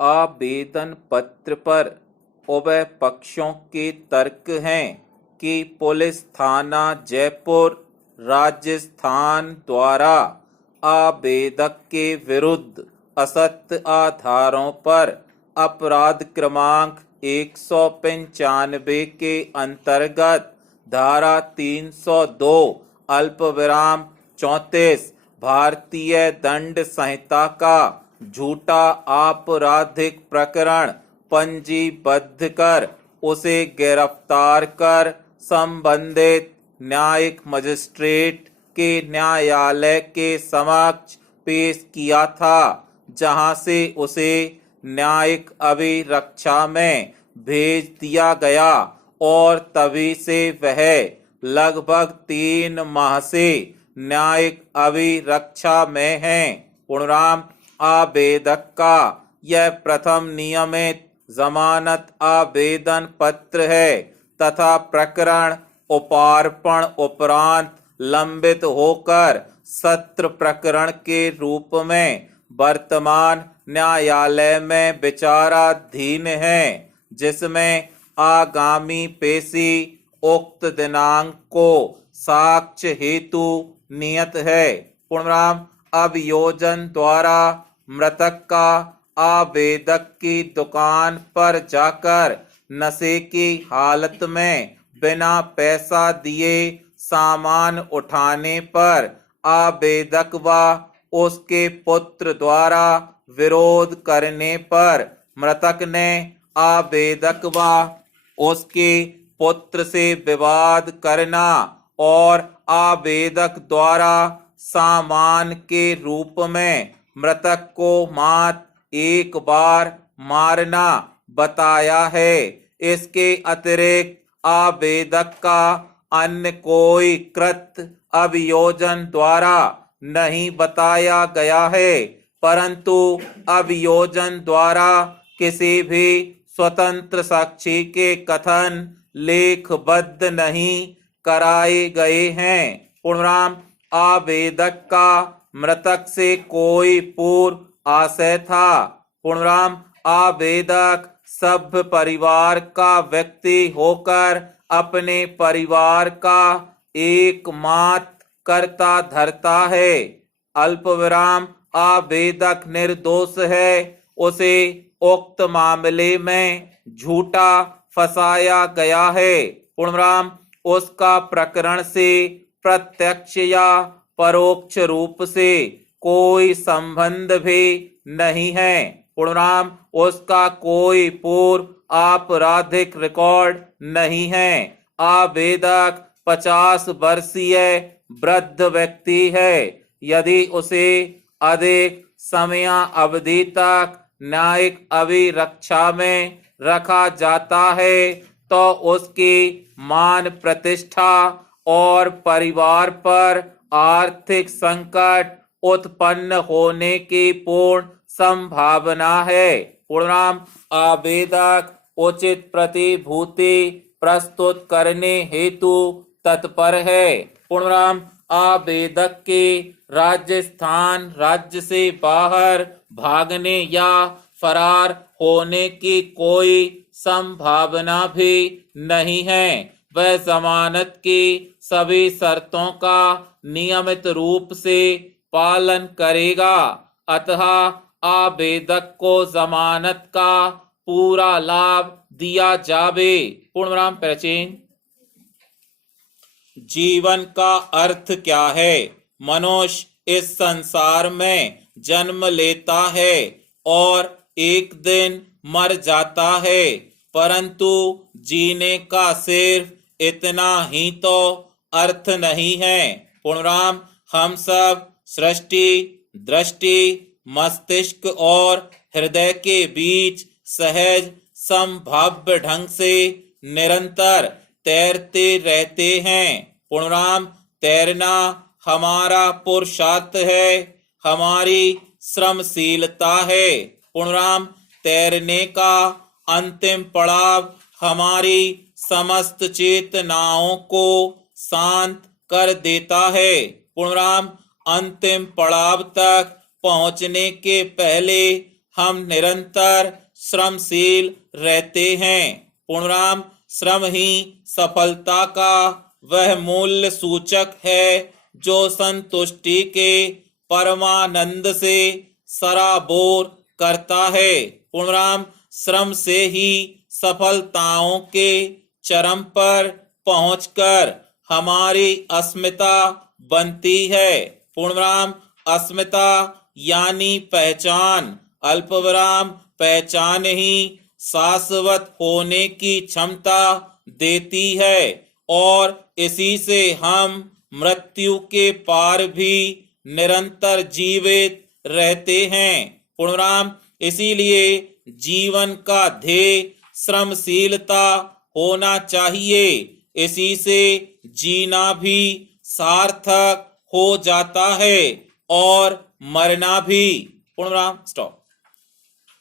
आवेदन पत्र पर उभय पक्षों के तर्क हैं कि पुलिस थाना जयपुर राजस्थान द्वारा आवेदक के विरुद्ध असत्य आधारों पर अपराध क्रमांक 195 के अंतर्गत धारा 302 अल्पविराम 34 भारतीय दंड संहिता का झूठा आपराधिक प्रकरण पंजीबद्ध कर उसे गिरफ्तार कर संबंधित न्यायिक मजिस्ट्रेट के न्यायालय के समक्ष पेश किया था, जहां से उसे न्यायिक अभिरक्षा में भेज दिया गया और तभी से वह लगभग 3 माह से न्यायिक अभिरक्षा में है। पूर्णराम आवेदक का यह प्रथम नियमित जमानत आवेदन पत्र है तथा प्रकरण उपार्पण उपरांत लंबित होकर सत्र प्रकरण के रूप में वर्तमान न्यायालय में विचाराधीन है, जिसमें आगामी पेशी उक्त दिनांक को साक्ष्य हेतु नियत है। पूर्णराम अभियोजन द्वारा मृतक का आवेदक की दुकान पर जाकर नशे की हालत में बिना पैसा दिए सामान उठाने पर आवेदक व उसके पुत्र द्वारा विरोध करने पर मृतक ने आवेदक व उसके पुत्र से विवाद करना और आवेदक द्वारा सामान के रूप में मृतक को मात्र एक बार मारना बताया है। इसके अतिरिक्त आवेदक का अन्य कोई कृत्य अभियोजन द्वारा नहीं बताया गया है, परंतु अभियोजन द्वारा किसी भी स्वतंत्र साक्षी के कथन लेखबद्ध नहीं कराए गए हैं। पूर्णराम आवेदक का मृतक से कोई पूर्व आशय था। पूर्णराम आवेदक सभ्य परिवार का व्यक्ति होकर अपने परिवार का एकमात्र कर्ता धर्ता है। अल्पविराम आवेदक निर्दोष है, उसे उक्त मामले में झूठा फंसाया गया है। पूर्णराम उसका प्रकरण से प्रत्यक्ष या परोक्ष रूप से कोई संबंध भी नहीं है। पूर्णराम उसका कोई पूर्व आपराधिक रिकॉर्ड नहीं है। आवेदक 50 वर्षीय वृद्ध व्यक्ति है। यदि उसे अधिक समय अवधि तक न्यायिक अभिरक्षा में रखा जाता है तो उसकी मान प्रतिष्ठा और परिवार पर आर्थिक संकट उत्पन्न होने की पूर्ण संभावना है। पूर्णराम आवेदक उचित प्रतिभूति प्रस्तुत करने हेतु तत्पर है। पूर्णराम आवेदक के राजस्थान राज्य से बाहर भागने या फरार होने की कोई संभावना भी नहीं है। वह जमानत की सभी शर्तों का नियमित रूप से पालन करेगा, अतः आवेदक को जमानत का पूरा लाभ दिया जावे। पूर्णराम प्राचीन जीवन का अर्थ क्या है? मनुष्य इस संसार में जन्म लेता है और एक दिन मर जाता है, परंतु जीने का सिर्फ इतना ही तो अर्थ नहीं है। पूर्णराम हम सब सृष्टि, दृष्टि, मस्तिष्क और हृदय के बीच सहज संभाव्य ढंग से निरंतर तैरते रहते हैं। पूर्णराम तैरना हमारा पुरुषार्थ है, हमारी श्रमशीलता है। पूर्णराम तैरने का अंतिम पड़ाव हमारी समस्त चेतनाओं को शांत कर देता है। पूर्णराम अंतिम पड़ाव तक पहुंचने के पहले हम निरंतर श्रमशील रहते हैं। पूर्णराम, श्रम ही सफलता का वह मूल्य सूचक है जो संतुष्टि के परमानंद से सराबोर करता है। पूर्णराम, श्रम से ही सफलताओं के चरम पर पहुंचकर हमारी अस्मिता बनती है। पूर्णराम, अस्मिता यानी पहचान, अल्पविराम पहचान ही शाश्वत होने की क्षमता देती है और इसी से हम मृत्यु के पार भी निरंतर जीवित रहते हैं। पूर्णराम, इसीलिए जीवन का ध्येय श्रमशीलता होना चाहिए। इसी से जीना भी सार्थक हो जाता है और मरना भी। पूर्णराम, स्टॉप।